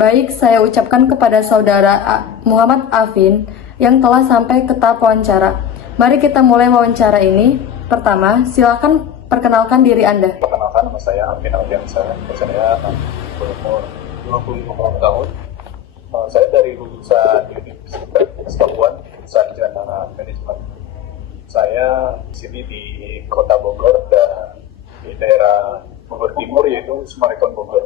Baik, saya ucapkan kepada saudara Muhammad Afin yang telah sampai ke tahap wawancara. Mari kita mulai wawancara ini. Pertama, silakan perkenalkan diri Anda. Perkenalkan, nama saya Afin Alfiansyah. Saya berumur 25 tahun. Saya dari lulusan Universitas Pakuan, sarjana manajemen. Saya di sini di Kota Bogor dan di daerah Bogor Timur, yaitu Summarecon Bogor.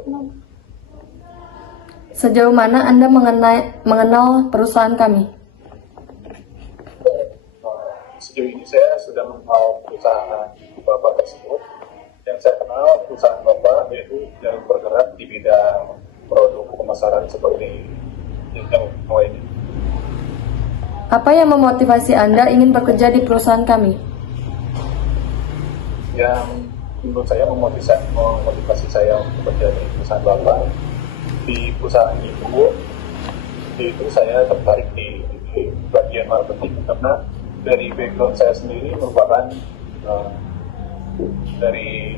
Sejauh mana Anda mengenal perusahaan kami? Sejauh ini saya sudah mengenal perusahaan Bapak tersebut. Yang saya kenal perusahaan Bapak yaitu yang bergerak di bidang produk pemasaran seperti yang ini. Apa yang memotivasi Anda ingin bekerja di perusahaan kami? Yang menurut saya memotivasi saya untuk bekerja di perusahaan Bapak, di perusahaan itu saya tertarik di bagian marketing karena dari background saya sendiri merupakan dari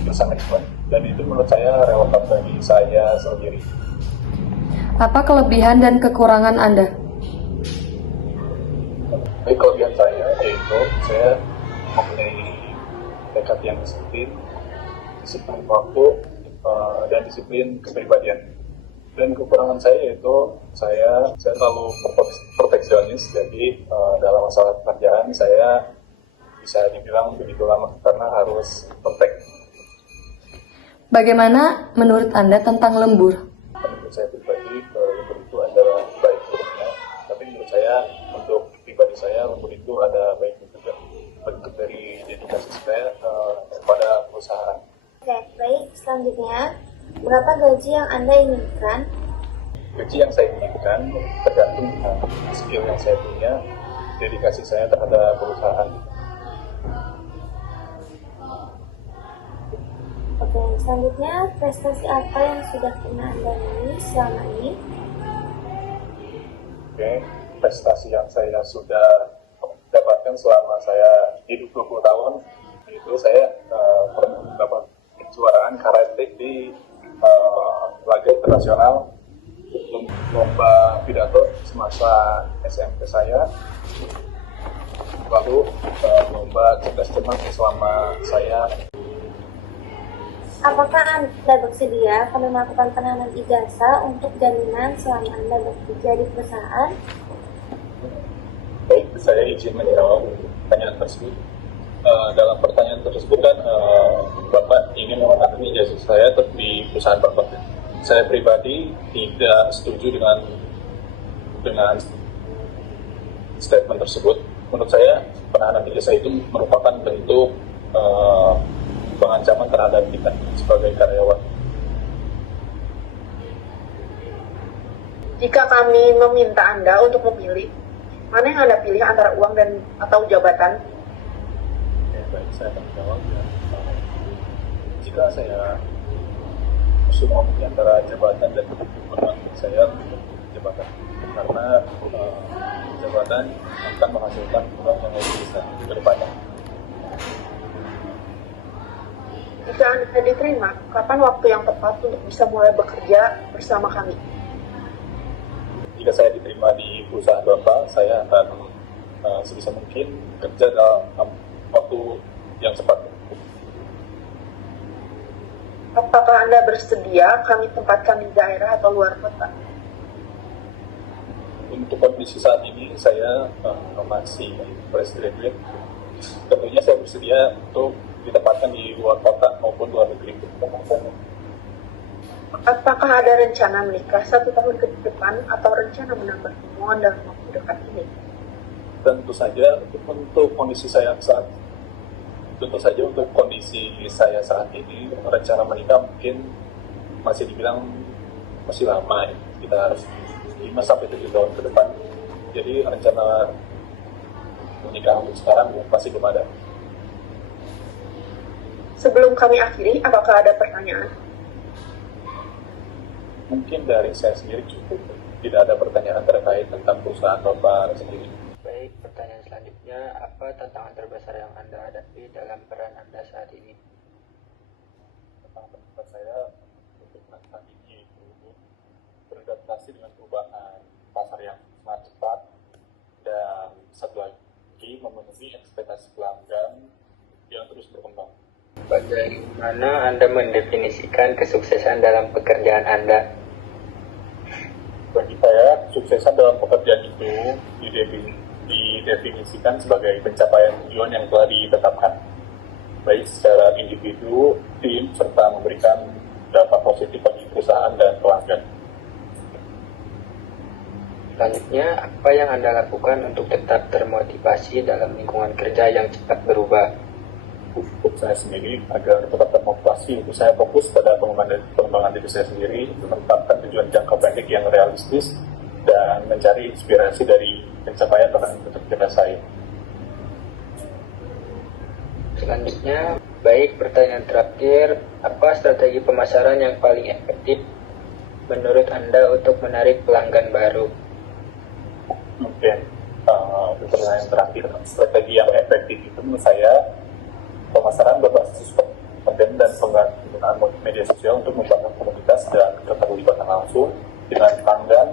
jurusan manajemen, dan itu menurut saya relevan bagi saya sendiri. Apa kelebihan dan kekurangan Anda? Baik, kelebihan saya yaitu saya mempunyai tekad yang disiplin waktu, dan disiplin kepribadian. Dan kekurangan saya yaitu saya terlalu perfeksionis, jadi dalam masalah pekerjaan saya bisa dibilang begitu lama karena harus perfect. Bagaimana menurut Anda tentang lembur? Menurut saya pribadi, lembur itu adalah baik buruknya, tapi menurut saya untuk pribadi saya lembur itu ada baiknya juga, bentuk dari dedikasi saya kepada perusahaan. Oke, baik. Selanjutnya, berapa gaji yang Anda inginkan? Gaji yang saya inginkan tergantung skill yang saya punya, dedikasi saya terhadap perusahaan. Oke, selanjutnya, prestasi apa yang sudah pernah Anda miliki selama ini? Oke, prestasi yang saya sudah dapatkan selama saya hidup 20 tahun, itu saya pernah mendapat kejuaraan karate di laga internasional, lomba pidato semasa SMP saya, lalu lomba cerdas cermat selama saya. Apakah Anda bersedia kami melakukan penahanan ijazah untuk jaminan selama Anda bekerja di perusahaan? Baik, saya izin menjawab pertanyaan tersebut. Dalam pertanyaan tersebut kan Bapak ingin mengenai ijazah saya di perusahaan Bapak. Saya pribadi tidak setuju dengan statement tersebut. Menurut saya penahanan ijazah itu merupakan bentuk pengancaman terhadap kita sebagai karyawan. Jika kami meminta Anda untuk memilih, mana yang Anda pilih antara uang dan atau jabatan? Baik, saya akan menjawab. Jika saya semua memilih antara jabatan dan kebutuhan, saya memilih jabatan karena jabatan akan menghasilkan uang yang lebih besar ke depannya. Jika Anda diterima, kapan waktu yang tepat untuk bisa mulai bekerja bersama kami? Jika saya diterima di perusahaan Bapak, saya akan sebisa mungkin kerja dalam waktu yang cepat. Apakah Anda bersedia kami tempatkan di daerah atau luar kota? Untuk kondisi saat ini, saya masih fresh graduate. Tentunya saya bersedia untuk ditempatkan di luar kota maupun luar negeri. Apakah ada rencana menikah 1 tahun ke depan atau rencana menambah hubungan dalam waktu dekat ini? Tentu saja untuk kondisi saya saat ini, rencana menikah mungkin masih dibilang masih lama ya. Kita harus 5-7 tahun ke depan. Jadi rencana menikah untuk sekarang masih belum ada. Sebelum kami akhiri, apakah ada pertanyaan? Mungkin dari saya sendiri cukup. Tidak ada pertanyaan terkait tentang perusahaan Bapak sendiri. Baik, pertanyaan selanjutnya, apa tantangan terbesar yang Anda hadapi dalam peran Anda saat ini? Tentang pendapat saya untuk saat ini itu Dari mana Anda mendefinisikan kesuksesan dalam pekerjaan Anda? Bagi saya, kesuksesan dalam pekerjaan itu didefinisikan sebagai pencapaian tujuan yang telah ditetapkan, baik secara individu, tim, serta memberikan dampak positif bagi perusahaan dan pelanggan. Selanjutnya, apa yang Anda lakukan untuk tetap termotivasi dalam lingkungan kerja yang cepat berubah? Untuk saya sendiri, agar tetap termotivasi, untuk saya fokus pada pengembangan diri saya sendiri, untuk menetapkan tujuan jangka pendek yang realistis, dan mencari inspirasi dari pencapaian pekerjaan saya. Selanjutnya, baik pertanyaan terakhir, apa strategi pemasaran yang paling efektif menurut Anda untuk menarik pelanggan baru? Oke, pertanyaan terakhir, strategi yang efektif itu menurut saya pemasaran berbasis konten dan penggunaan media sosial untuk membangun komunitas dan keterlibatan langsung dengan pelanggan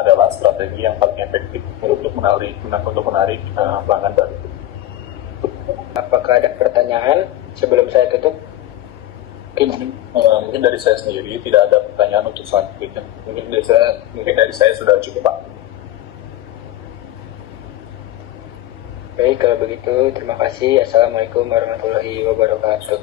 adalah strategi yang paling efektif untuk menarik pelanggan baru. Apakah ada pertanyaan sebelum saya tutup? Mungkin dari saya sendiri tidak ada pertanyaan untuk selanjutnya. Mungkin dari saya sudah cukup, Pak. Baik, kalau begitu terima kasih. Assalamualaikum warahmatullahi wabarakatuh.